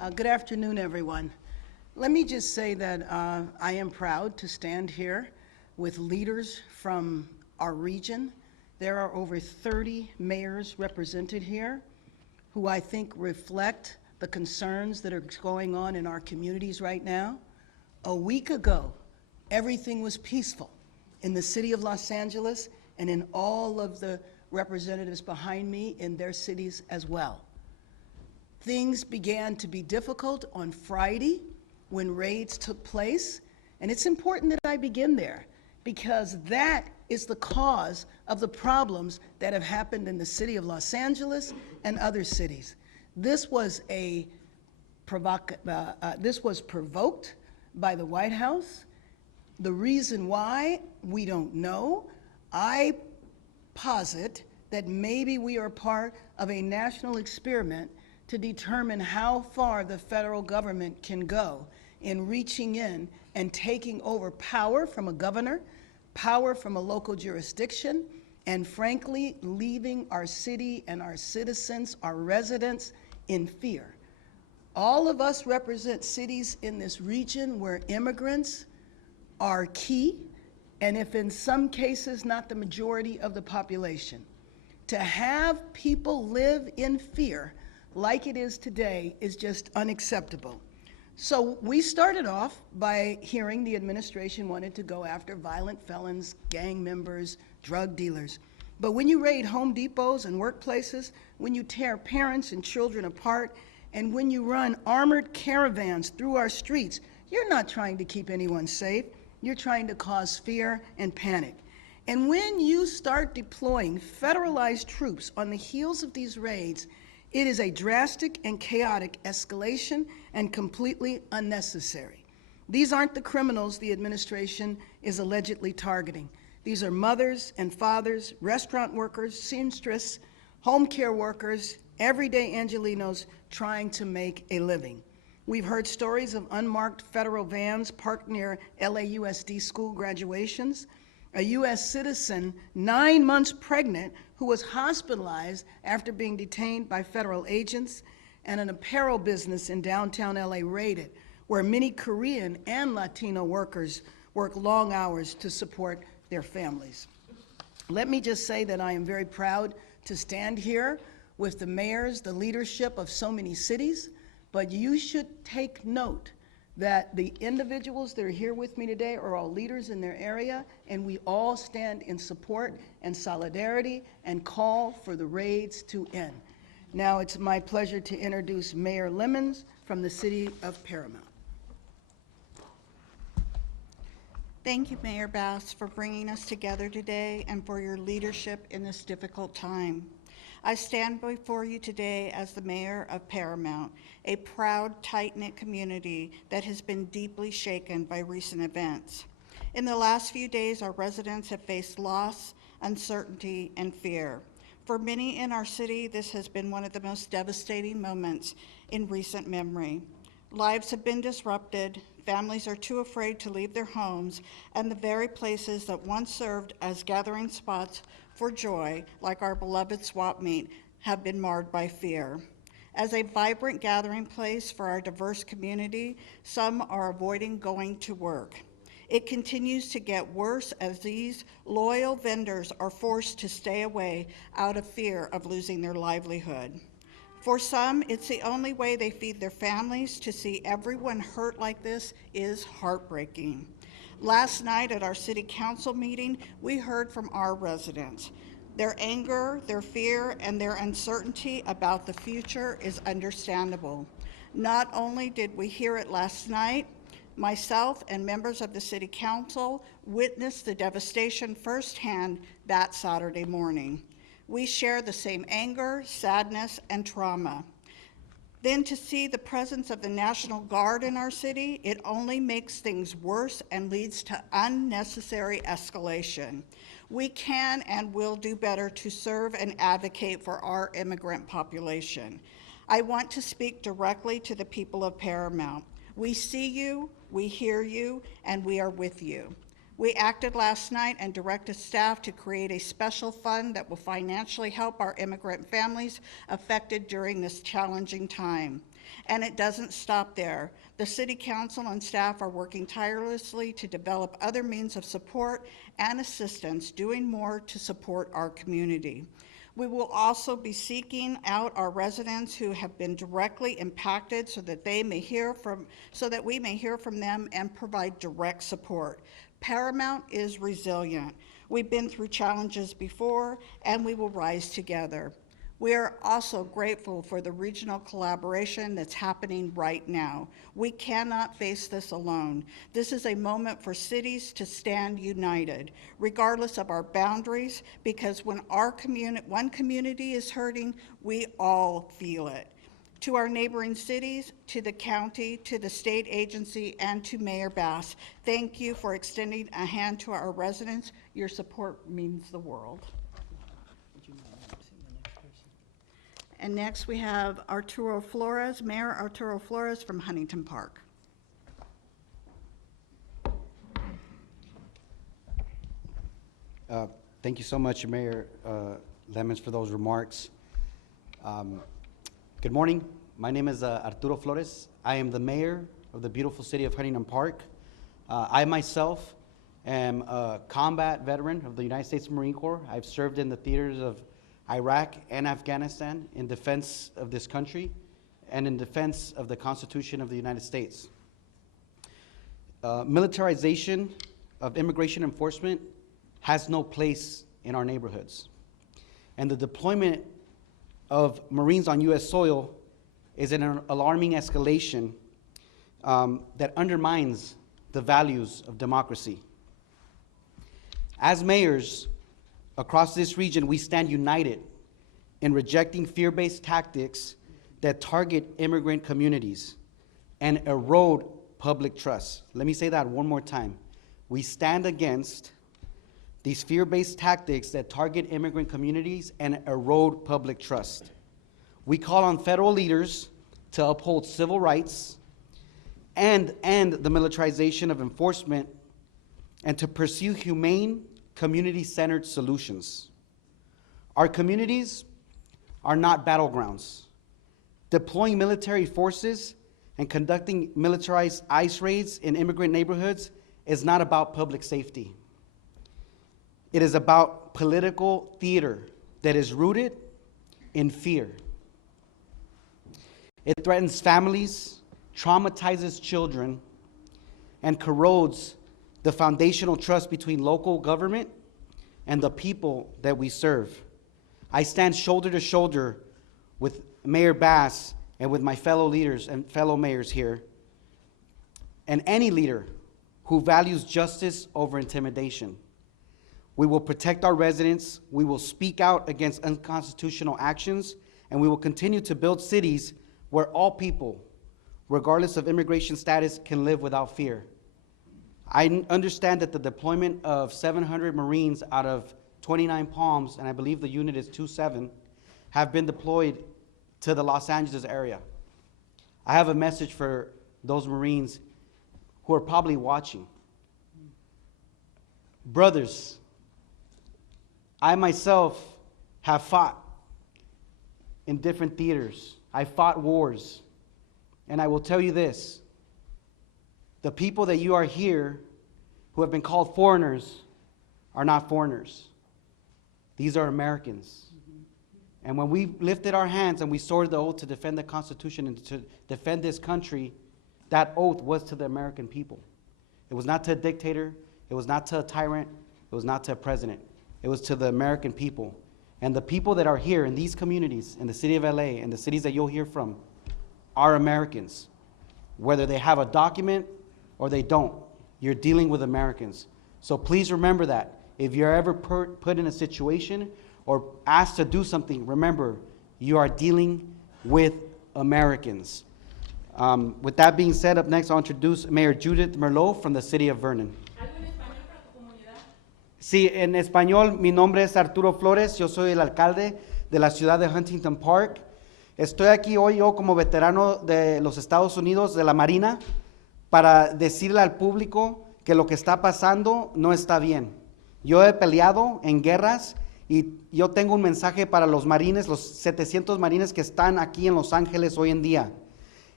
Good afternoon, everyone. Let me just say that I am proud to stand here with leaders from our region. There are over 30 mayors represented here who I think reflect the concerns that are going on in our communities right now. A week ago, everything was peaceful in the city of Los Angeles and in all of the representatives behind me in their cities as well. Things began to be difficult on Friday when raids took place, and it's important that I begin there because that is the cause of the problems that have happened in the city of Los Angeles and other cities. This was provoked by the White House. The reason why, we don't know. I posit that maybe we are part of a national experiment to determine how far the federal government can go in reaching in and taking over power from a governor, power from a local jurisdiction, and frankly, leaving our city and our citizens, our residents, in fear. All of us represent cities in this region where immigrants are key, and if in some cases not the majority of the population. To have people live in fear like it is today is just unacceptable. So we started off by hearing the administration wanted to go after violent felons, gang members, drug dealers. But when you raid Home Depots and workplaces, when you tear parents and children apart, and when you run armored caravans through our streets, you're not trying to keep anyone safe. You're trying to cause fear and panic. And when you start deploying federalized troops on the heels of these raids, it is a drastic and chaotic escalation and completely unnecessary. These aren't the criminals the administration is allegedly targeting. These are mothers and fathers, restaurant workers, seamstress, home care workers, everyday Angelenos trying to make a living. We've heard stories of unmarked federal vans parked near LAUSD school graduations, a U.S. citizen 9 months pregnant who was hospitalized after being detained by federal agents, and an apparel business in downtown LA raided, where many Korean and Latino workers work long hours to support their families. Let me just say that I am very proud to stand here with the mayors, the leadership of so many cities, but you should take note that the individuals that are here with me today are all leaders in their area, and we all stand in support and solidarity and call for the raids to end. Now it's my pleasure to introduce Mayor Lemons from the city of Paramount. Thank you, Mayor Bass, for bringing us together today and for your leadership in this difficult time. I stand before you today as the mayor of Paramount, a proud, tight-knit community that has been deeply shaken by recent events. In the last few days, our residents have faced loss, uncertainty, and fear. For many in our city, this has been one of the most devastating moments in recent memory. Lives have been disrupted, families are too afraid to leave their homes, and the very places that once served as gathering spots for joy, like our beloved swap meet, have been marred by fear. As a vibrant gathering place for our diverse community, some are avoiding going to work. It continues to get worse as these loyal vendors are forced to stay away out of fear of losing their livelihood. For some, it's the only way they feed their families. To see everyone hurt like this is heartbreaking. Last night at our city council meeting, we heard from our residents. Their anger, their fear, and their uncertainty about the future is understandable. Not only did we hear it last night, myself and members of the city council witnessed the devastation firsthand that Saturday morning. We share the same anger, sadness, and trauma. Then to see the presence of the National Guard in our city, it only makes things worse and leads to unnecessary escalation. We can and will do better to serve and advocate for our immigrant population. I want to speak directly to the people of Paramount. We see you, we hear you, and we are with you. We acted last night and directed staff to create a special fund that will financially help our immigrant families affected during this challenging time. And it doesn't stop there. The City Council and staff are working tirelessly to develop other means of support and assistance, doing more to support our community. We will also be seeking out our residents who have been directly impacted so that we may hear from them and provide direct support. Paramount is resilient. We've been through challenges before, and we will rise together. We are also grateful for the regional collaboration that's happening right now. We cannot face this alone. This is a moment for cities to stand united, regardless of our boundaries, because when one community is hurting, we all feel it. To our neighboring cities, to the county, to the state agency, and to Mayor Bass, thank you for extending a hand to our residents. Your support means the world. And next we have Arturo Flores, Mayor Arturo Flores from Huntington Park. Thank you so much, Mayor Lemons, for those remarks. Good morning. My name is Arturo Flores. I am the mayor of the beautiful city of Huntington Park. I myself am a combat veteran of the United States Marine Corps. I've served in the theaters of Iraq and Afghanistan in defense of this country and in defense of the Constitution of the United States. Militarization of immigration enforcement has no place in our neighborhoods. And the deployment of Marines on U.S. soil is an alarming escalation that undermines the values of democracy. As mayors across this region, we stand united in rejecting fear-based tactics that target immigrant communities and erode public trust. Let me say that one more time. We stand against these fear-based tactics that target immigrant communities and erode public trust. We call on federal leaders to uphold civil rights and end the militarization of enforcement and to pursue humane, community-centered solutions. Our communities are not battlegrounds. Deploying military forces and conducting militarized ICE raids in immigrant neighborhoods is not about public safety. It is about political theater that is rooted in fear. It threatens families, traumatizes children, and corrodes the foundational trust between local government and the people that we serve. I stand shoulder to shoulder with Mayor Bass and with my fellow leaders and fellow mayors here, and any leader who values justice over intimidation. We will protect our residents, we will speak out against unconstitutional actions, and we will continue to build cities where all people, regardless of immigration status, can live without fear. I understand that the deployment of 700 Marines out of 29 Palms, and I believe the unit is 27, have been deployed to the Los Angeles area. I have a message for those Marines who are probably watching. Brothers, I myself have fought in different theaters. I fought wars. And I will tell you this, the people that you are here who have been called foreigners are not foreigners. These are Americans. And when we lifted our hands and we swore the oath to defend the Constitution and to defend this country, that oath was to the American people. It was not to a dictator. It was not to a tyrant. It was not to a president. It was to the American people. And the people that are here in these communities, in the city of LA, and the cities that you'll hear from, are Americans. Whether they have a document or they don't, you're dealing with Americans. So please remember that. If you're ever put in a situation or asked to do something, remember, you are dealing with Americans. With that being said, up next I'll introduce Mayor Judith Merlot from the city of Vernon. Sí, en español, mi nombre es Arturo Flores, yo soy el alcalde de la ciudad de Huntington Park. Estoy aquí hoy yo como veterano de los Estados Unidos, de la Marina, para decirle al público que lo que está pasando no está bien. Yo he peleado en guerras y yo tengo un mensaje para los marines, los 700 marines que están aquí en Los Ángeles hoy en día.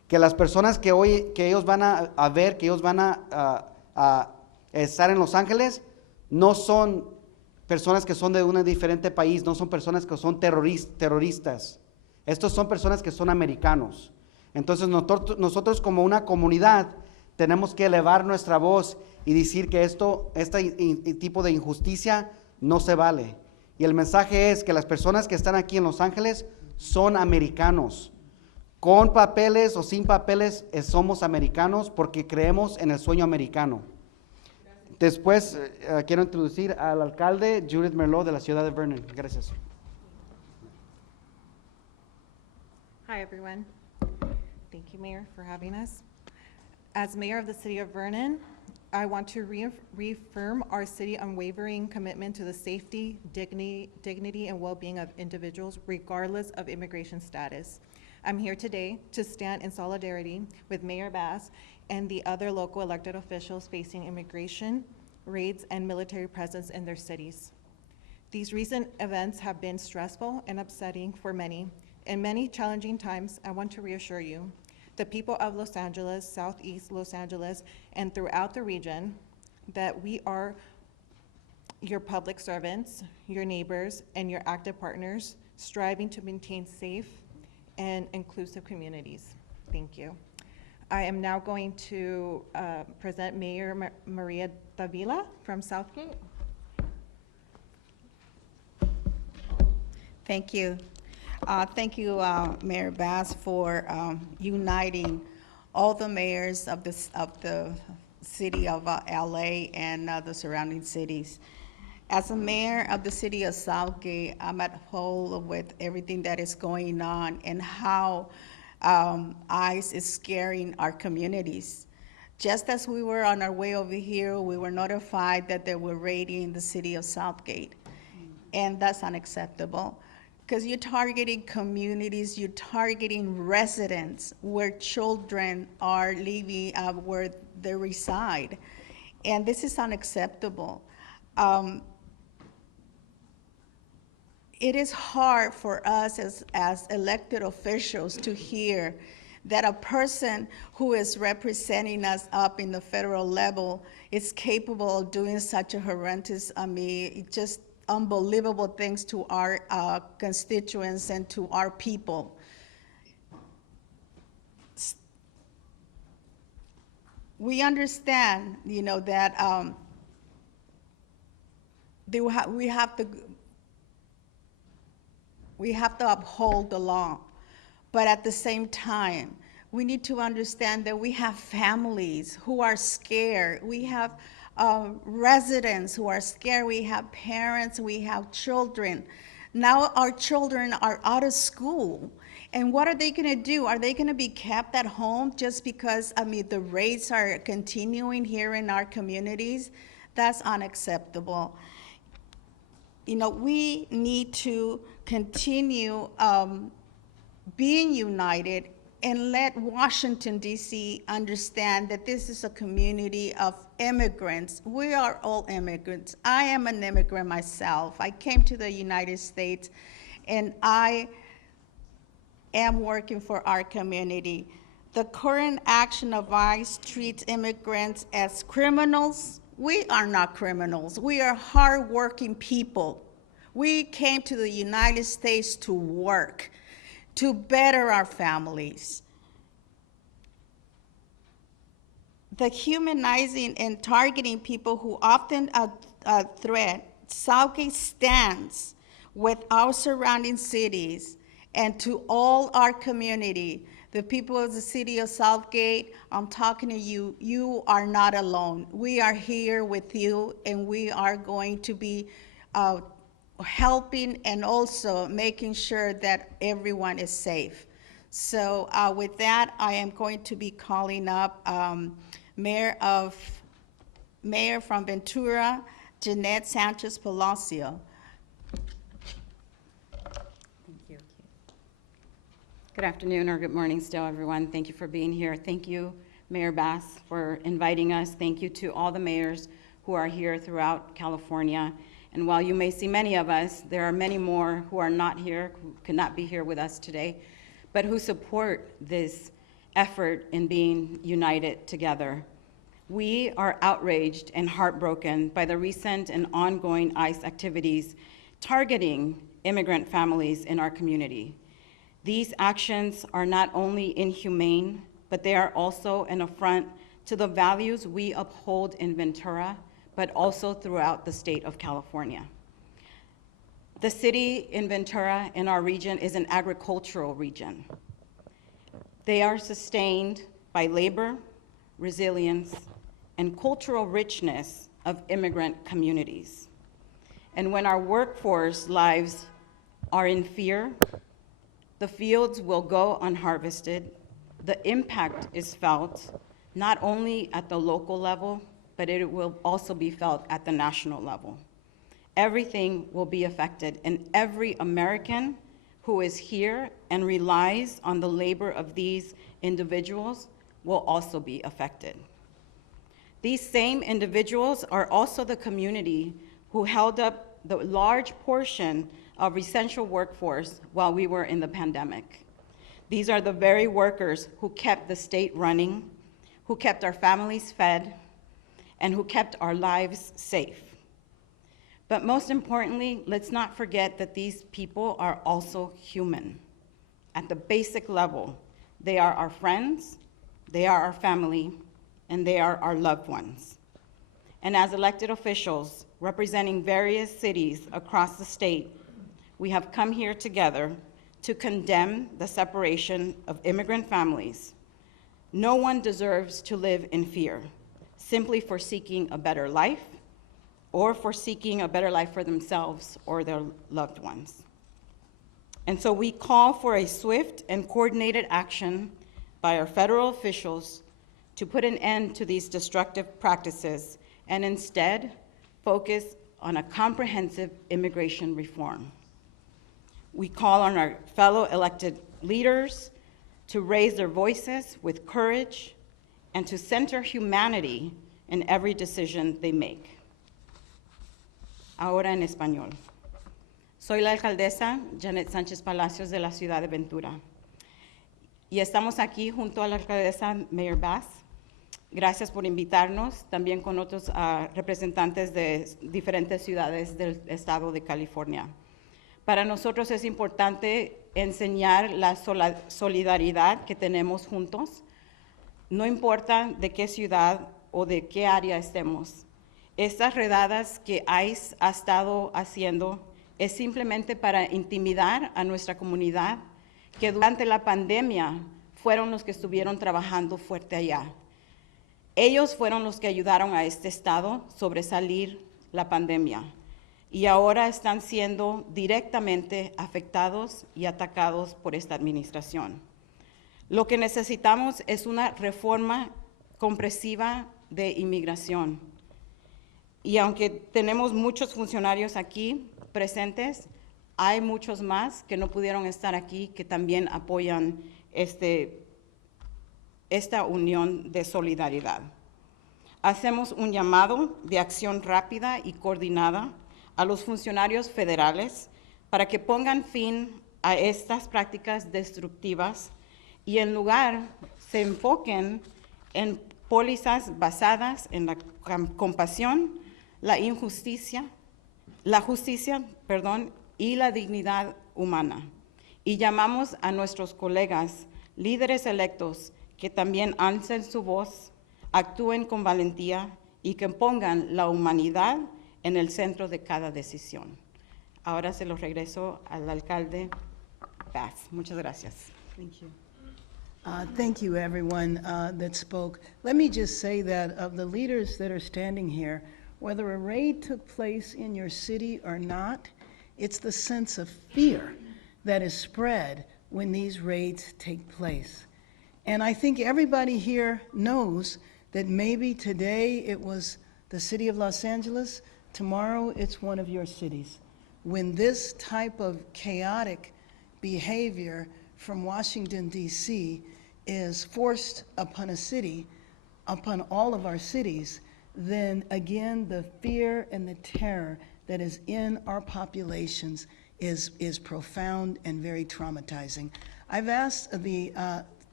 que las personas que hoy, que ellos van a ver, que ellos van a estar en Los Ángeles, no son personas que son de un diferente país, no son personas que son terroristas. Estos son personas que son americanos. Entonces nosotros como una comunidad tenemos que elevar nuestra voz y decir que este tipo de injusticia no se vale. Y el mensaje es que las personas que están aquí en Los Ángeles son americanos. Con papeles o sin papeles somos americanos porque creemos en el sueño americano. Después quiero introducir al alcalde Judith Merlot de la ciudad de Vernon. Gracias. Hi, everyone. Thank you, Mayor, for having us. As Mayor of the City of Vernon, I want to reaffirm our city unwavering commitment to the safety, dignity, and well-being of individuals, regardless of immigration status. I'm here today to stand in solidarity with Mayor Bass and the other local elected officials facing immigration raids and military presence in their cities. These recent events have been stressful and upsetting for many. In many challenging times, I want to reassure you, the people of Los Angeles, Southeast Los Angeles, and throughout the region, that we are your public servants, your neighbors, and your active partners, striving to maintain safe and inclusive communities. Thank you. I am now going to present Mayor Maria Davila from Southgate. Thank you. Thank you, Mayor Bass, for uniting all the mayors of the city of LA and the surrounding cities. As a mayor of the city of Southgate, I'm at home with everything that is going on and how ICE is scaring our communities. Just as we were on our way over here, we were notified that they were raiding the city of Southgate, and that's unacceptable. Because you're targeting communities, you're targeting residents where children are living, where they reside. And this is unacceptable. It is hard for us as elected officials to hear that a person who is representing us up in the federal level is capable of doing such a horrendous, just unbelievable things to our constituents and to our people. We understand, that we have to uphold the law, but at the same time, we need to understand that we have families who are scared. We have residents who are scared. We have parents, we have children. Now our children are out of school. And what are they gonna do? Are they gonna be kept at home just because, the raids are continuing here in our communities? That's unacceptable. We need to continue being united and let Washington, D.C. understand that this is a community of immigrants. We are all immigrants. I am an immigrant myself. I came to the United States, and I am working for our community. The current action of ICE treats immigrants as criminals. We are not criminals. We are hardworking people. We came to the United States to work, to better our families. The humanizing and targeting people who often threat, Southgate stands with our surrounding cities and to all our community. The people of the city of Southgate, I'm talking to you. You are not alone. We are here with you, and we are going to be helping and also making sure that everyone is safe. So with that, I am going to be calling up Mayor from Ventura, Jeanette Sanchez Palacio. Thank you. Good afternoon or good morning still, everyone. Thank you for being here. Thank you, Mayor Bass, for inviting us. Thank you to all the mayors who are here throughout California. And while you may see many of us, there are many more who are not here, who could not be here with us today, but who support this effort in being united together. We are outraged and heartbroken by the recent and ongoing ICE activities targeting immigrant families in our community. These actions are not only inhumane, but they are also an affront to the values we uphold in Ventura, but also throughout the state of California. The city in Ventura in our region is an agricultural region. They are sustained by labor, resilience, and cultural richness of immigrant communities. And when our workforce lives are in fear, the fields will go unharvested. The impact is felt not only at the local level, but it will also be felt at the national level. Everything will be affected, and every American who is here and relies on the labor of these individuals will also be affected. These same individuals are also the community who held up the large portion of essential workforce while we were in the pandemic. These are the very workers who kept the state running, who kept our families fed, and who kept our lives safe. But most importantly, let's not forget that these people are also human. At the basic level, they are our friends, they are our family, and they are our loved ones. And as elected officials representing various cities across the state, we have come here together to condemn the separation of immigrant families. No one deserves to live in fear, simply for seeking a better life or for seeking a better life for themselves or their loved ones. And so we call for a swift and coordinated action by our federal officials to put an end to these destructive practices and instead focus on a comprehensive immigration reform. We call on our fellow elected leaders to raise their voices with courage and to center humanity in every decision they make. Ahora en español. Soy la alcaldesa Janet Sánchez Palacios de la ciudad de Ventura. Y estamos aquí junto a la alcaldesa Mayor Bass. Gracias por invitarnos, también con otros representantes de diferentes ciudades del estado de California. Para nosotros es importante enseñar la solidaridad que tenemos juntos. No importa de qué ciudad o de qué área estemos. Estas redadas que ICE ha estado haciendo es simplemente para intimidar a nuestra comunidad, que durante la pandemia fueron los que estuvieron trabajando fuerte allá. Ellos fueron los que ayudaron a este estado a sobresalir la pandemia y ahora están siendo directamente afectados y atacados por esta administración. Lo que necesitamos es una reforma comprensiva de inmigración. Y aunque tenemos muchos funcionarios aquí presentes, hay muchos más que no pudieron estar aquí que también apoyan esta unión de solidaridad. Hacemos un llamado de acción rápida y coordinada a los funcionarios federales para que pongan fin a estas prácticas destructivas y en lugar se enfoquen en pólizas basadas en la compasión, la justicia, y la dignidad humana. Y llamamos a nuestros colegas, líderes electos, que también alcen su voz, actúen con valentía y que pongan la humanidad en el centro de cada decisión. Ahora se lo regreso al alcalde Bass. Muchas gracias. Thank you. Thank you, everyone that spoke. Let me just say that of the leaders that are standing here, whether a raid took place in your city or not, it's the sense of fear that is spread when these raids take place. And I think everybody here knows that maybe today it was the city of Los Angeles, tomorrow it's one of your cities. When this type of chaotic behavior from Washington, D.C. is forced upon a city, upon all of our cities, then again, the fear and the terror that is in our populations is profound and very traumatizing. I've asked the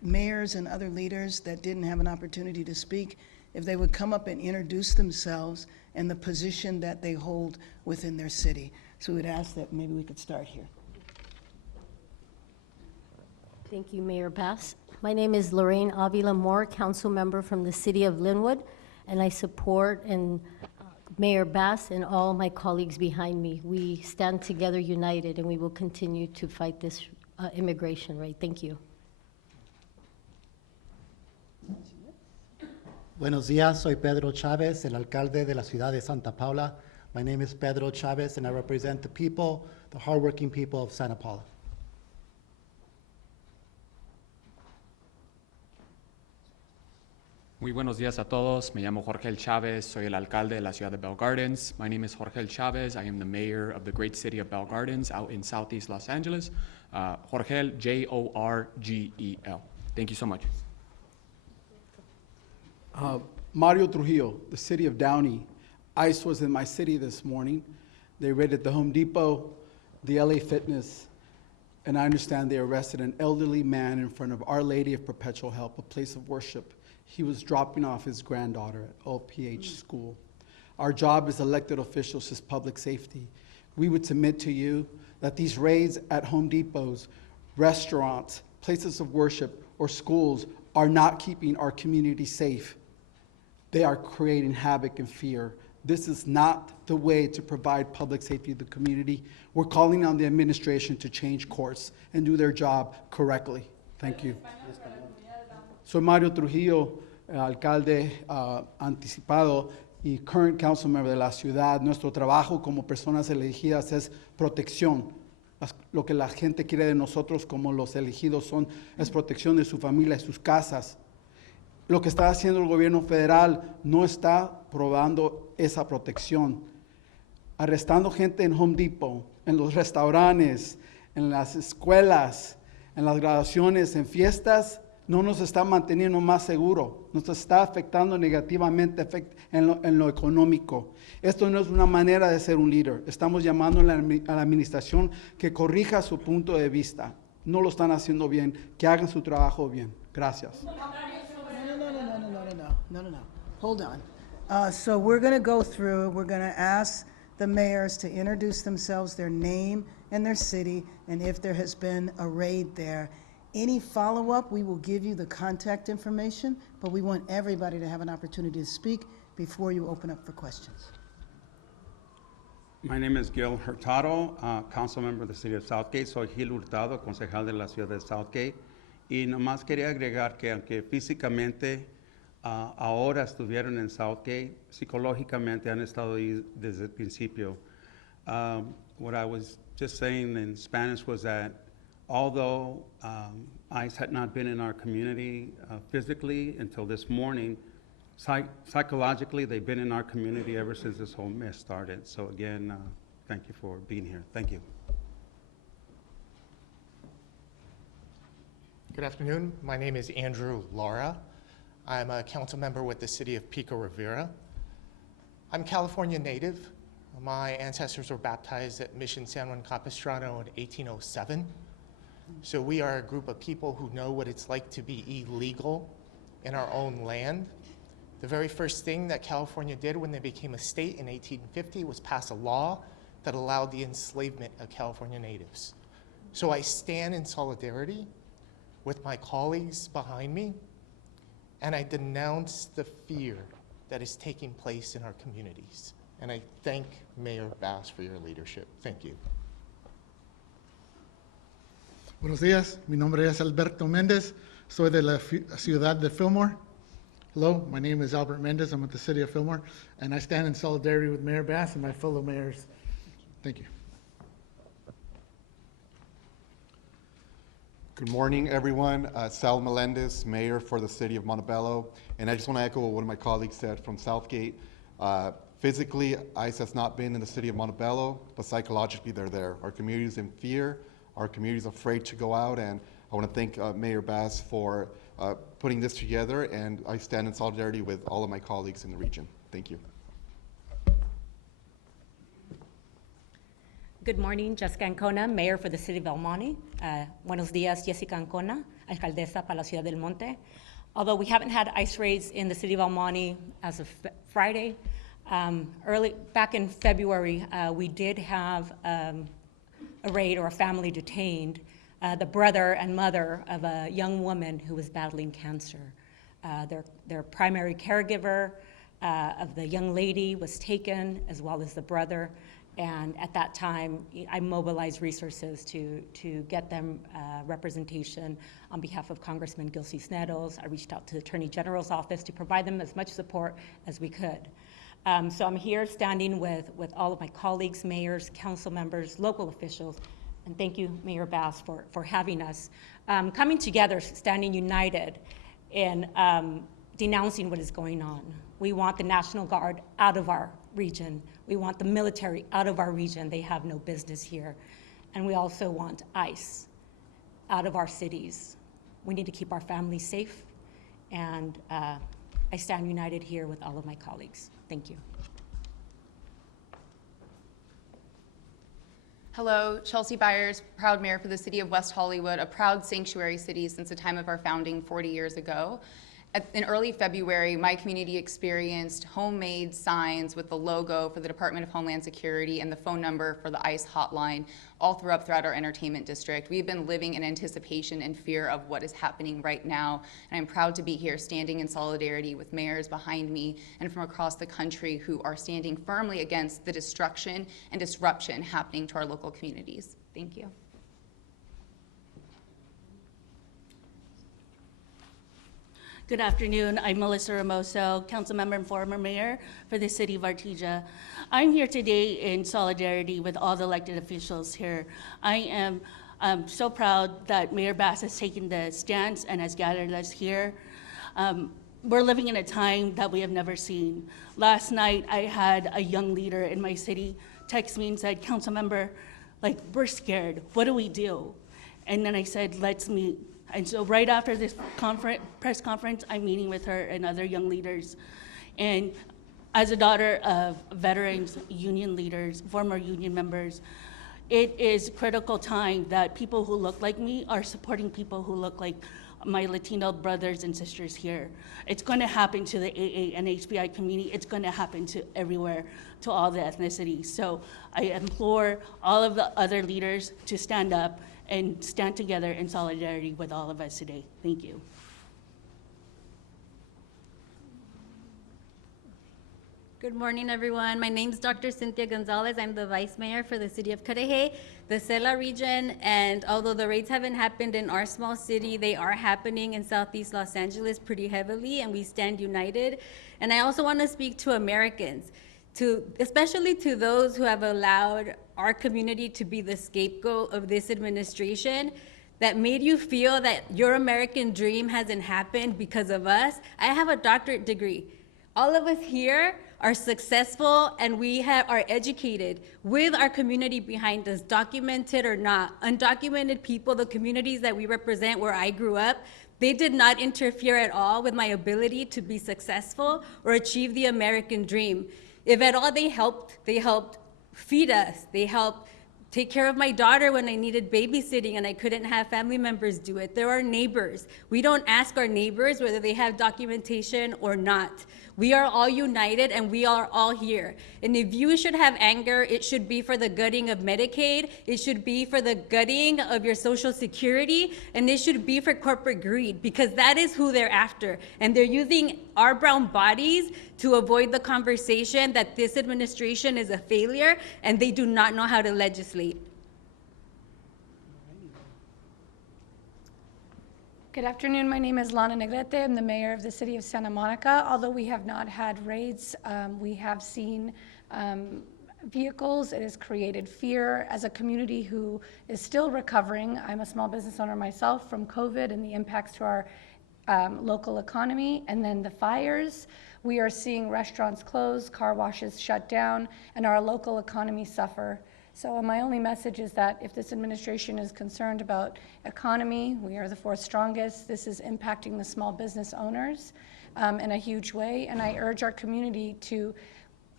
mayors and other leaders that didn't have an opportunity to speak, if they would come up and introduce themselves and the position that they hold within their city. So we'd ask that maybe we could start here. Thank you, Mayor Bass. My name is Lorraine Avila Moore, council member from the city of Linwood, and I support Mayor Bass and all my colleagues behind me. We stand together united, and we will continue to fight this immigration rate. Thank you. Buenos días, soy Pedro Chavez, el alcalde de la ciudad de Santa Paula. My name is Pedro Chavez, and I represent the people, the hardworking people of Santa Paula. Muy buenos días a todos. Me llamo Jorge Chávez. Soy el alcalde de la ciudad de Bell Gardens. My name is Jorge Chávez. I am the mayor of the great city of Bell Gardens out in southeast Los Angeles. Jorge, Jorgel. Thank you so much. Mario Trujillo, the city of Downey. ICE was in my city this morning. They raided the Home Depot, the LA Fitness, and I understand they arrested an elderly man in front of Our Lady of Perpetual Help, a place of worship. He was dropping off his granddaughter at OPH school. Our job as elected officials is public safety. We would submit to you that these raids at Home Depots, restaurants, places of worship, or schools are not keeping our community safe. They are creating havoc and fear. This is not the way to provide public safety to the community. We're calling on the administration to change course and do their job correctly. Thank you. Soy Mario Trujillo, alcalde anticipado y current council member de la ciudad. Nuestro trabajo como personas elegidas es protección. Lo que la gente quiere de nosotros como los elegidos es protección de su familia y sus casas. Lo que está haciendo el gobierno federal no está probando esa protección. Arrestando gente en Home Depot, en los restaurantes, en las escuelas, en las graduaciones, en fiestas, no nos está manteniendo más seguro, nos está afectando negativamente en lo económico. Esto no es una manera de ser un líder. Estamos llamando a la administración que corrija su punto de vista. No lo están haciendo bien, que hagan su trabajo bien. Gracias. No. Hold on. So we're going to go through, we're going to ask the mayors to introduce themselves, their name and their city, and if there has been a raid there. Any follow-up, we will give you the contact information, but we want everybody to have an opportunity to speak before you open up for questions. My name is Gil Hurtado, council member of the city of Southgate. Soy Gil Hurtado, concejal de la ciudad de Southgate. Y nomás quería agregar que aunque físicamente ahora estuvieron en Southgate, psicológicamente han estado ahí desde el principio. What I was just saying in Spanish was that although ICE had not been in our community physically until this morning, psychologically they've been in our community ever since this whole mess started. So again, thank you for being here. Thank you. Good afternoon. My name is Andrew Lara. I'm a council member with the city of Pico Rivera. I'm California native. My ancestors were baptized at Mission San Juan Capistrano in 1807. So we are a group of people who know what it's like to be illegal in our own land. The very first thing that California did when they became a state in 1850 was pass a law that allowed the enslavement of California natives. So I stand in solidarity with my colleagues behind me, and I denounce the fear that is taking place in our communities. And I thank Mayor Bass for your leadership. Thank you. Buenos días, mi nombre es Alberto Méndez, soy de la ciudad de Fillmore. Hello, my name is Albert Méndez, I'm with the city of Fillmore, and I stand in solidarity with Mayor Bass and my fellow mayors. Thank you. Good morning, everyone. Sal Melendez, mayor for the city of Montebello, and I just want to echo what one of my colleagues said from Southgate. Physically, ICE has not been in the city of Montebello, but psychologically they're there. Our community is in fear. Our community is afraid to go out, and I want to thank Mayor Bass for putting this together, and I stand in solidarity with all of my colleagues in the region. Thank you. Good morning, Jessica Ancona, Mayor for the City of El Monte. Buenos días, Jessica Ancona, alcaldesa para la Ciudad del Monte. Although we haven't had ICE raids in the city of El Monte as of Friday, back in February, we did have a raid or a family detained, the brother and mother of a young woman who was battling cancer. Their primary caregiver of the young lady was taken, as well as the brother. And at that time, I mobilized resources to get them representation on behalf of Congressman Gil Cisneros. I reached out to the Attorney General's office to provide them as much support as we could. So I'm here standing with all of my colleagues, mayors, council members, local officials, and thank you, Mayor Bass, for having us. Coming together, standing united in denouncing what is going on. We want the National Guard out of our region. We want the military out of our region. They have no business here. And we also want ICE out of our cities. We need to keep our families safe. And I stand united here with all of my colleagues. Thank you. Hello, Chelsea Byers, proud mayor for the city of West Hollywood, a proud sanctuary city since the time of our founding 40 years ago. In early February, my community experienced homemade signs with the logo for the Department of Homeland Security and the phone number for the ICE hotline all throughout our entertainment district. We've been living in anticipation and fear of what is happening right now, and I'm proud to be here standing in solidarity with mayors behind me and from across the country who are standing firmly against the destruction and disruption happening to our local communities. Thank you. Good afternoon. I'm Melissa Ramoso, council member and former mayor for the city of Artesia. I'm here today in solidarity with all the elected officials here. I am so proud that Mayor Bass has taken the stance and has gathered us here. We're living in a time that we have never seen. Last night, I had a young leader in my city text me and said, council member, like, we're scared. What do we do? And then I said, let's meet. And so right after this press conference, I'm meeting with her and other young leaders. And as a daughter of veterans, union leaders, former union members, it is critical time that people who look like me are supporting people who look like my Latino brothers and sisters here. It's going to happen to the AA and HBI community. It's going to happen to everywhere, to all the ethnicities. So I implore all of the other leaders to stand up and stand together in solidarity with all of us today. Thank you. Good morning, everyone. My name is Dr. Cynthia Gonzalez. I'm the vice mayor for the city of Cudahy, the Cela region, and although the raids haven't happened in our small city, they are happening in Southeast Los Angeles pretty heavily, and we stand united. And I also want to speak to Americans, especially to those who have allowed our community to be the scapegoat of this administration, that made you feel that your American dream hasn't happened because of us. I have a doctorate degree. All of us here are successful, and we are educated with our community behind us, documented or not. Undocumented people, the communities that we represent where I grew up, they did not interfere at all with my ability to be successful or achieve the American dream. If at all they helped feed us. They helped take care of my daughter when I needed babysitting and I couldn't have family members do it. There are neighbors. We don't ask our neighbors whether they have documentation or not. We are all united and we are all here. And if you should have anger, it should be for the gutting of Medicaid, it should be for the gutting of your Social Security, and it should be for corporate greed, because that is who they're after. And they're using our brown bodies to avoid the conversation that this administration is a failure and they do not know how to legislate. Good afternoon. My name is Lana Negrete. I'm the mayor of the city of Santa Monica. Although we have not had raids, we have seen vehicles. It has created fear as a community who is still recovering. I'm a small business owner myself from COVID and the impacts to our local economy, and then the fires. We are seeing restaurants close, car washes shut down, and our local economy suffer. So my only message is that if this administration is concerned about economy, we are the fourth strongest. This is impacting the small business owners in a huge way, and I urge our community to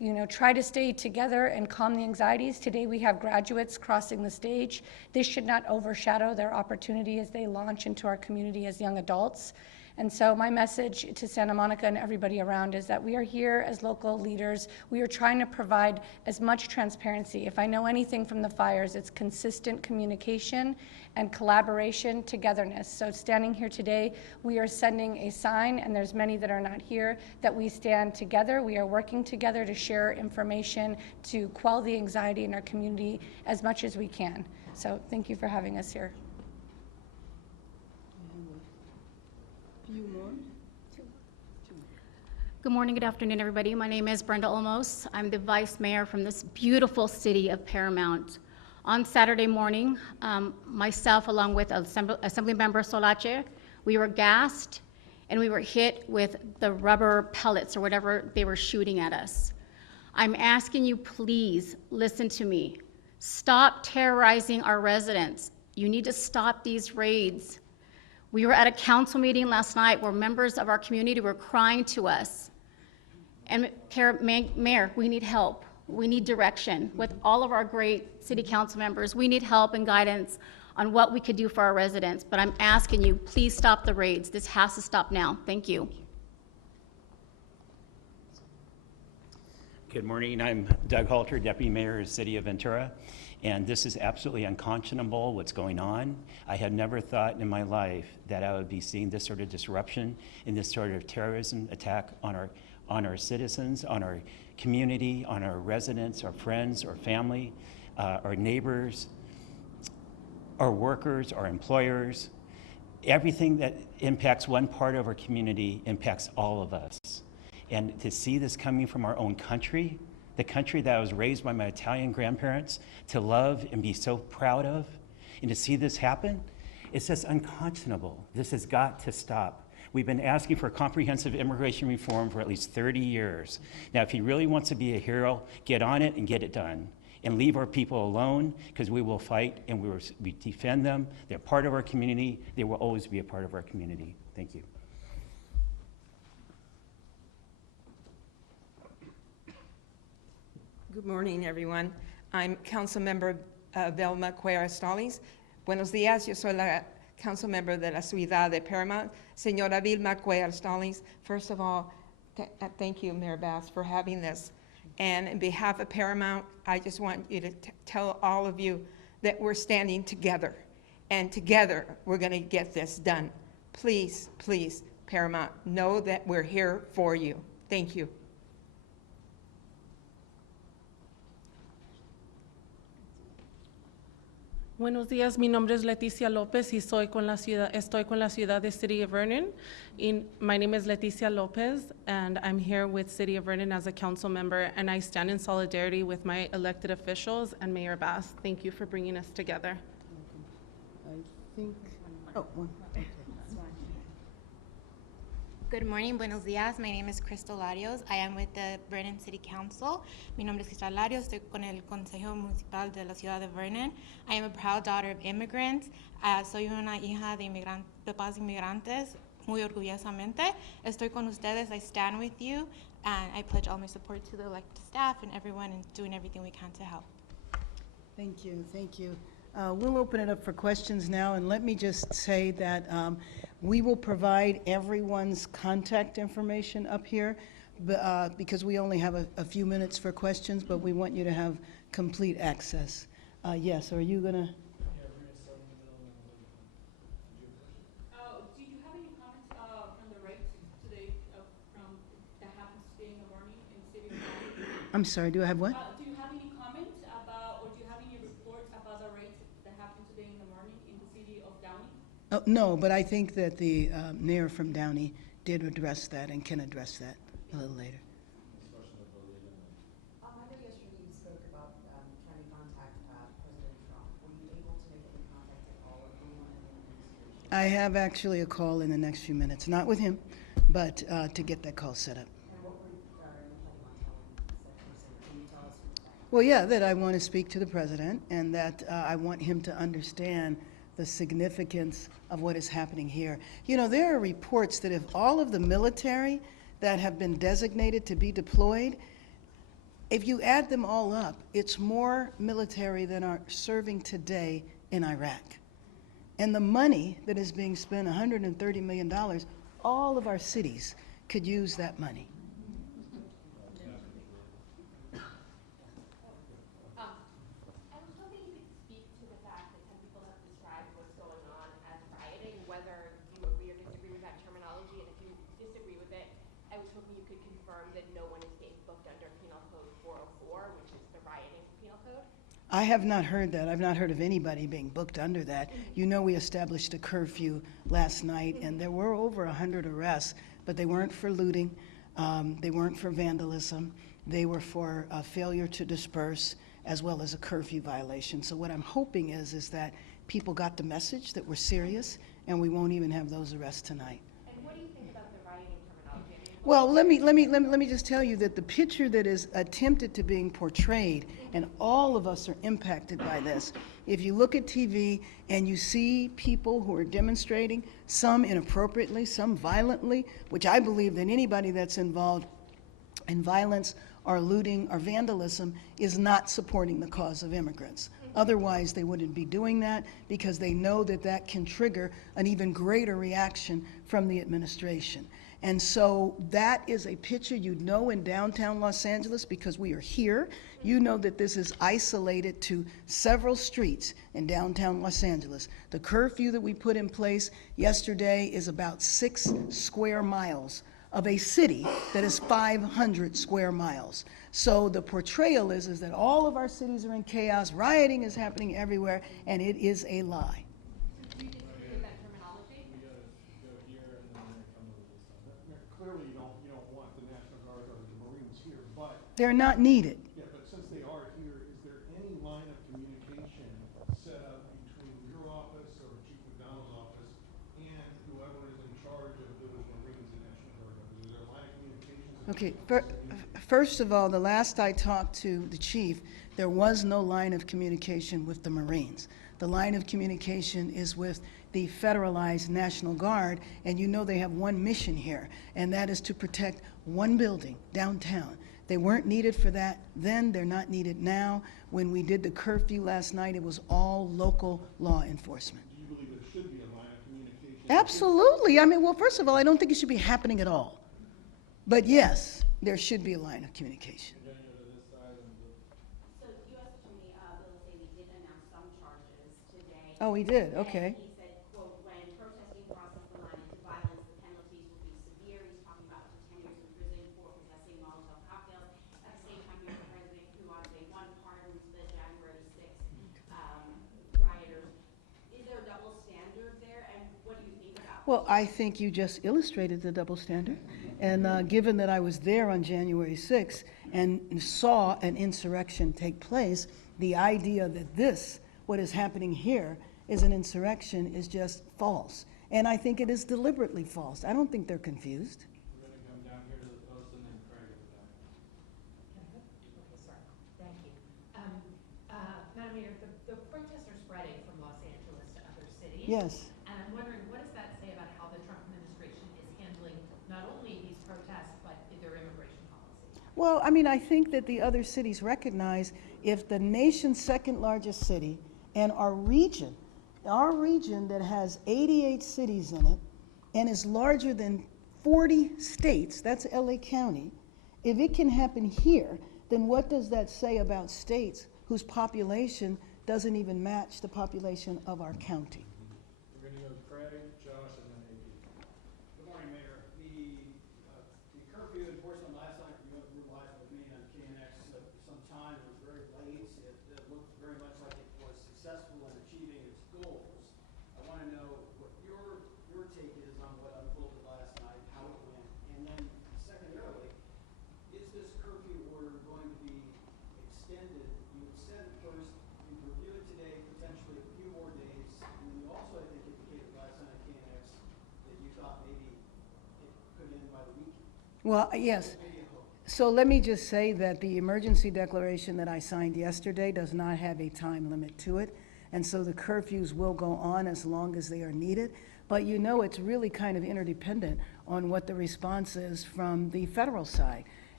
try to stay together and calm the anxieties. Today we have graduates crossing the stage. This should not overshadow their opportunity as they launch into our community as young adults. And so my message to Santa Monica and everybody around is that we are here as local leaders. We are trying to provide as much transparency. If I know anything from the fires, it's consistent communication and collaboration, togetherness. So standing here today, we are sending a sign, and there's many that are not here, that we stand together. We are working together to share information, to quell the anxiety in our community as much as we can. So thank you for having us here. Good morning, good afternoon, everybody. My name is Brenda Olmos. I'm the vice mayor from this beautiful city of Paramount. On Saturday morning, myself, along with Assemblymember Solache, we were gassed and we were hit with the rubber pellets or whatever they were shooting at us. I'm asking you, please listen to me. Stop terrorizing our residents. You need to stop these raids. We were at a council meeting last night where members of our community were crying to us. And Mayor, we need help. We need direction. With all of our great city council members, we need help and guidance on what we could do for our residents. But I'm asking you, please stop the raids. This has to stop now. Thank you. Good morning. I'm Doug Halter, Deputy Mayor of the City of Ventura. And this is absolutely unconscionable, what's going on. I had never thought in my life that I would be seeing this sort of disruption and this sort of terrorism attack on our citizens, on our community, on our residents, our friends, our family, our neighbors, our workers, our employers. Everything that impacts one part of our community impacts all of us. And to see this coming from our own country, the country that I was raised by my Italian grandparents to love and be so proud of, and to see this happen, it's just unconscionable. This has got to stop. We've been asking for comprehensive immigration reform for at least 30 years. Now, if he really wants to be a hero, get on it and get it done. And leave our people alone, because we will fight and we defend them. They're part of our community. They will always be a part of our community. Thank you. Good morning, everyone. I'm Councilmember Velma Cuellar-Stallings. Buenos días, yo soy la Councilmember de la Ciudad de Paramount. Señora Vilma Cuellar-Stallings, first of all, thank you, Mayor Bass, for having this. And on behalf of Paramount, I just want you to tell all of you that we're standing together. And together, we're going to get this done. Please, please, Paramount, know that we're here for you. Thank you. Buenos días, mi nombre es Leticia López y estoy con la ciudad de City of Vernon. My name is Leticia López and I'm here with City of Vernon as a council member, and I stand in solidarity with my elected officials and Mayor Bass. Thank you for bringing us together. I think, oh, one. Okay. Good morning, buenos días. My name is Crystal Larios. I am with the Vernon City Council. Mi nombre es Crystal Larios. Estoy con el Consejo Municipal de la Ciudad de Vernon. I am a proud daughter of immigrants. Soy una hija de padres inmigrantes. Muy orgullosamente. Estoy con ustedes. I stand with you. And I pledge all my support to the elected staff and everyone in doing everything we can to help. Thank you, thank you. We'll open it up for questions now, and let me just say that we will provide everyone's contact information up here because we only have a few minutes for questions, but we want you to have complete access. Yes, are you going to? Do you have any comments from the raids today that happened today in the morning in the city of Downey? I'm sorry, do I have what? Do you have any comments about, or do you have any reports about the raids that happened today in the morning in the city of Downey? Oh, no, but I think that the mayor from Downey did address that and can address that a little later. I know yesterday you spoke about trying to contact President Trump. Were you able to make any contact at all with anyone in the administration? I have actually a call in the next few minutes, not with him, but to get that call set up. And what were you planning on telling that person? Can you tell us? Well, yeah, that I want to speak to the president and that I want him to understand the significance of what is happening here. You know, there are reports that if all of the military that have been designated to be deployed If you add them all up, it's more military than are serving today in Iraq. And the money that is being spent, $130 million, all of our cities could use that money. I was hoping you could speak to the fact that some people have described what's going on as rioting, whether you agree or disagree with that terminology, and if you disagree with it, I was hoping you could confirm that no one is being booked under Penal Code 404, which is the rioting penal code. I have not heard that. I've not heard of anybody being booked under that. You know, we established a curfew last night, and there were over 100 arrests, but they weren't for looting, they weren't for vandalism, they were for failure to disperse, as well as a curfew violation. So what I'm hoping is that people got the message that we're serious, and we won't even have those arrests tonight. And what do you think about the rioting terminology? I mean, Well, let me just tell you that the picture that is attempted to being portrayed, and all of us are impacted by this. If you look at TV and you see people who are demonstrating, some inappropriately, some violently, which I believe that anybody that's involved in violence or looting or vandalism is not supporting the cause of immigrants. Otherwise, they wouldn't be doing that, because they know that that can trigger an even greater reaction from the administration. And so that is a picture you'd know in downtown Los Angeles, because we are here. You know that this is isolated to several streets in downtown Los Angeles. The curfew that we put in place yesterday is about 6 square miles of a city that is 500 square miles. So the portrayal is that all of our cities are in chaos, rioting is happening everywhere, and it is a lie. Clearly, you don't want the National Guard or the Marines here, but They're not needed. yeah, but since they are here, is there any line of communication set up between your office or Chief McDonald's office and whoever is in charge of those Marines and National Guard members? Is there a line of communication? Okay, first of all, the last I talked to the chief, there was no line of communication with the Marines. The line of communication is with the federalized National Guard, and you know they have one mission here, and that is to protect one building downtown. They weren't needed for that then, they're not needed now. When we did the curfew last night, it was all local law enforcement. Do you believe there should be a line of communication? Absolutely. I mean, well, first of all, I don't think it should be happening at all. But yes, there should be a line of communication. So U.S. Attorney Bill Daley did announce some charges today. Oh, he did, okay. And he said, quote, when protesting crosses the line into violence, the penalties will be severe. He's talking about up to 10 years in prison for possessing Molotov cocktails. At the same time, you have the president who on day one pardons the January 6th rioters. Is there a double standard there, and what do you think about it? Well, I think you just illustrated the double standard. And given that I was there on January 6th and saw an insurrection take place, the idea that this, what is happening here, is an insurrection is just false. And I think it is deliberately false. I don't think they're confused. We're going to come down here to the post and then Craig at the back. Okay, sorry. Thank you. Madam Mayor, the protests are spreading from Los Angeles to other cities. Yes. And I'm wondering, what does that say about how the Trump administration is handling not only these protests, but their immigration policy? Well, I mean, I think that the other cities recognize if the nation's second largest city and our region that has 88 cities in it and is larger than 40 states, that's LA County, if it can happen here, then what does that say about states whose population doesn't even match the population of our county? We're going to go Craig, Josh, and then AP. Good morning, Mayor. The curfew enforcement last night, you were live with me on KNX some time. It was very late. It looked very much like it was successful in achieving its goals. I want to know what your take is on what unfolded last night, how it went, and then secondarily, is this curfew order going to be extended? You said first you review it today, potentially a few more days, and then you also, I think, indicated last night at KNX that you thought maybe it could end by the weekend. Well, yes. So let me just say that the emergency declaration that I signed yesterday does not have a time limit to it. And so the curfews will go on as long as they are needed. But you know, it's really kind of interdependent on what the response is from the federal side.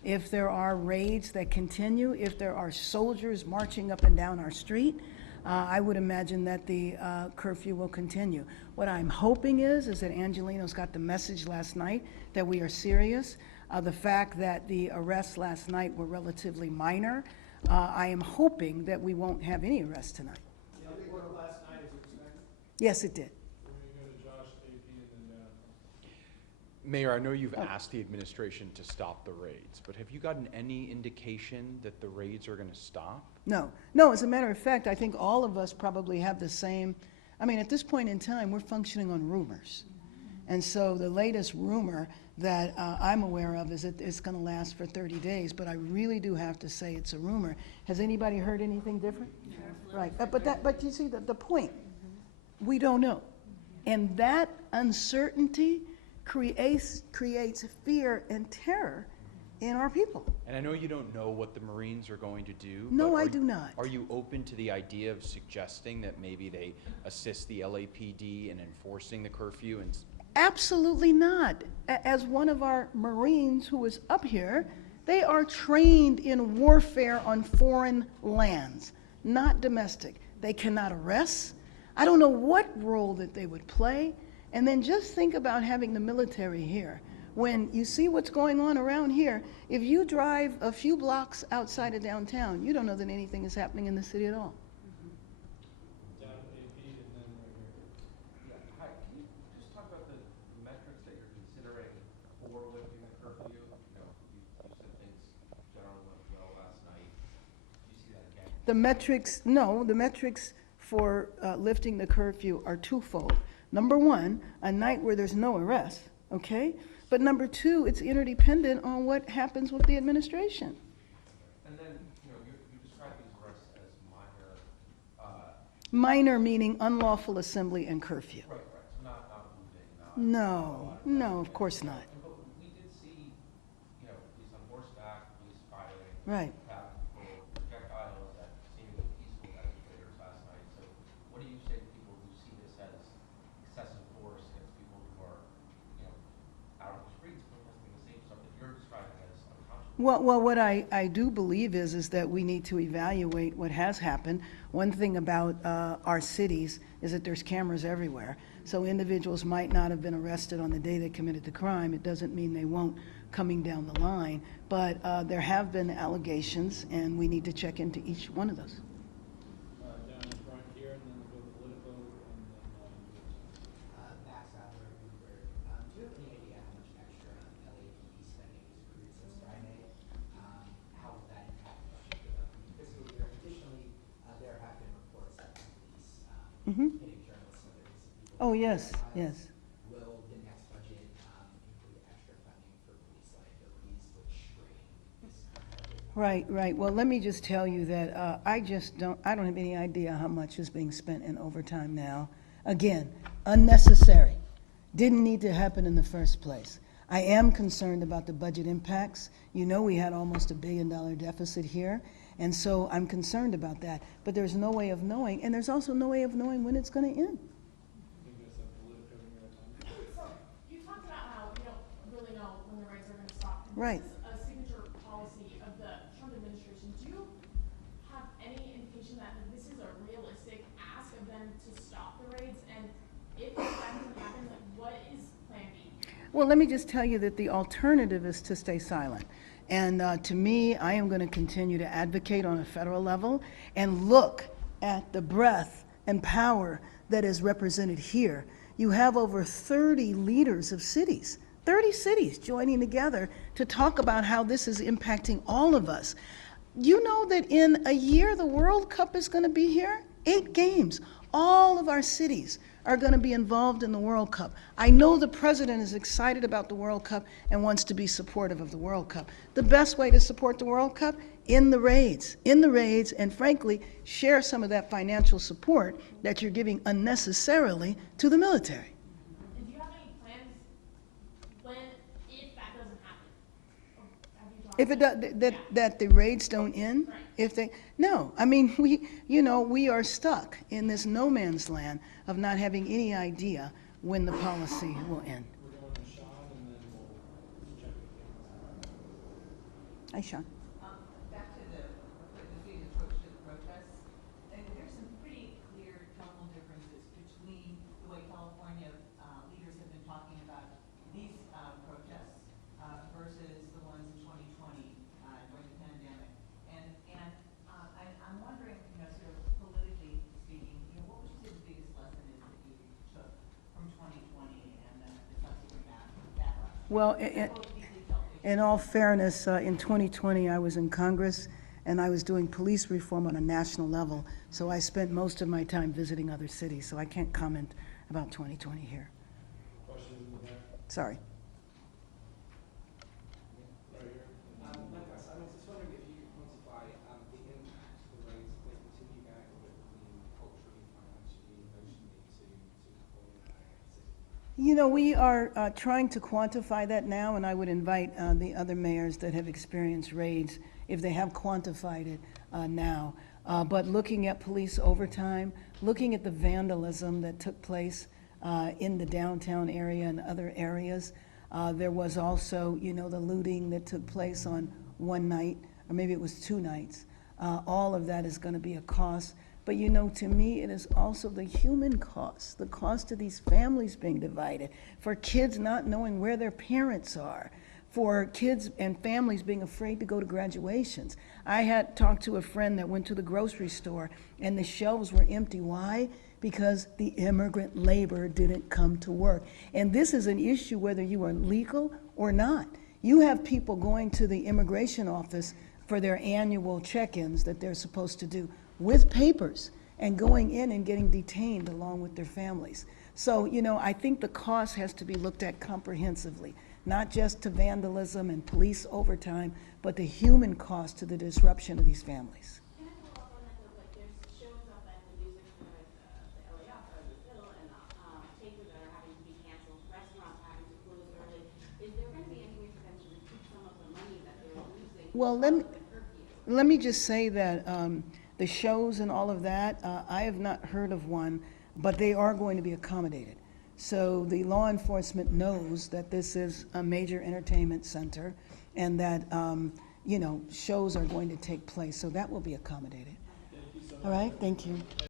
if there are raids that continue, if there are soldiers marching up and down our street, I would imagine that the curfew will continue. What I'm hoping is that Angelino's got the message last night that we are serious. The fact that the arrests last night were relatively minor, I am hoping that we won't have any arrests tonight. Did it work last night as you expected? Yes, it did. We're gonna go to Josh, AP, and then Mayor, I know you've asked the administration to stop the raids, but have you gotten any indication that the raids are gonna stop? No, no, as a matter of fact, I think all of us probably have the same, I mean, at this point in time, we're functioning on rumors. And so the latest rumor that I'm aware of is that it's going to last for 30 days, but I really do have to say it's a rumor. Has anybody heard anything different? Right, but you see the point, we don't know. And that uncertainty creates fear and terror in our people. And I know you don't know what the Marines are going to do. No, but I do not. Are you open to the idea of suggesting that maybe they assist the LAPD in enforcing the curfew and Absolutely not. As one of our Marines who is up here, they are trained in warfare on foreign lands, not domestic. They cannot arrest. I don't know what role that they would play. And then just think about having the military here. When you see what's going on around here, if you drive a few blocks outside of downtown, you don't know that anything is happening in the city at all. down AP, and then right here. Hi, can you just talk about the metrics that you're considering for lifting the curfew? You know, you said things generally went well last night. Did you see that again? The metrics, no, the metrics for lifting the curfew are twofold. Number one, a night where there's no arrest, okay? But number two, it's interdependent on what happens with the administration. And then, you know, you described these arrests as minor. Minor meaning unlawful assembly and curfew. Right, so not looting, not. No, of course not. But we did see, you know, police on horseback, police firing. Right. People, projectiles at seemingly peaceful demonstrators last night. So what do you say to people who see this as excessive force against people who are, you know, out on the streets protesting the same stuff that you're describing as unconscionable? Well, what I do believe is that we need to evaluate what has happened. One thing about our cities is that there's cameras everywhere. So individuals might not have been arrested on the day they committed the crime. It doesn't mean they won't coming down the line. But there have been allegations, and we need to check into each one of those. Down in front here, and then we'll go political, and then Max Adler, Bloomberg. Do you have any idea how much extra LAPD spending has accrued since Friday? How will that impact the fiscal year? Additionally, there have been reports that the police hitting journalists and other innocent people. Oh, yes, yes. Will the next budget include extra funding for police liabilities, which strain this Right, right. Well, let me just tell you that I don't have any idea how much is being spent in overtime now. Again, unnecessary. Didn't need to happen in the first place. I am concerned about the budget impacts. You know, we had almost $1 billion deficit here, and so I'm concerned about that. But there's no way of knowing, and there's also no way of knowing when it's going to end. So you talked about how you don't really know when the raids are going to stop. Right. This is a signature policy of the Trump administration. Do you have any indication that this is a realistic ask of them to stop the raids? And if that doesn't happen, like, what is Plan B? Well, let me just tell you that the alternative is to stay silent. And to me, I am going to continue to advocate on a federal level and look at the breadth and power that is represented here. You have over 30 leaders of cities, 30 cities joining together to talk about how this is impacting all of us. You know that in a year, the World Cup is going to be here? 8 games. All of our cities are going to be involved in the World Cup. I know the president is excited about the World Cup and wants to be supportive of the World Cup. The best way to support the World Cup? In the raids, and frankly, share some of that financial support that you're giving unnecessarily to the military. And do you have any plans if that doesn't happen? Or have you talked If it does, that the raids don't end, no, I mean, we are stuck in this no man's land of not having any idea when the policy will end. we're going to Sean, and then we'll check with Hi, Sean. Back to the being approach to the protests, and there's some pretty clear tonal differences between the way California leaders have been talking about these protests versus the ones in 2020 during the pandemic. I'm wondering, sort of politically speaking, what would you say the biggest lesson is that you took from 2020 and the subsequent backlash? Well, in all fairness, in 2020, I was in Congress and I was doing police reform on a national level. So I spent most of my time visiting other cities. So I can't comment about 2020 here. Questions in the back? Sorry. Right here. Likewise, I was just wondering if you could quantify the impact the raids if they continue going that would mean culturally, financially, emotionally to the whole city. You know, we are trying to quantify that now, and I would invite the other mayors that have experienced raids, if they have quantified it now. But looking at police overtime, looking at the vandalism that took place in the downtown area and other areas, there was also, the looting that took place on one night, or maybe it was 2 nights. All of that is going to be a cost. But to me, it is also the human cost, the cost of these families being divided, for kids not knowing where their parents are, for kids and families being afraid to go to graduations. I had talked to a friend that went to the grocery store and the shelves were empty. Why? Because the immigrant labor didn't come to work. And this is an issue whether you are legal or not. You have people going to the immigration office for their annual check-ins that they're supposed to do with papers and going in and getting detained along with their families. So, I think the cost has to be looked at comprehensively, not just to vandalism and police overtime, but the human cost to the disruption of these families. Can I follow up on that though? Like there's shows up at the music center at the LA Opera, the Phil, and theaters that are having to be canceled, restaurants are having to close early. Is there going to be any way for them to recoup some of the money that they're losing? Well, let me just say that the shows and all of that, I have not heard of one, but they are going to be accommodated. So the law enforcement knows that this is a major entertainment center and that, shows are going to take place. So that will be accommodated. All right, thank you.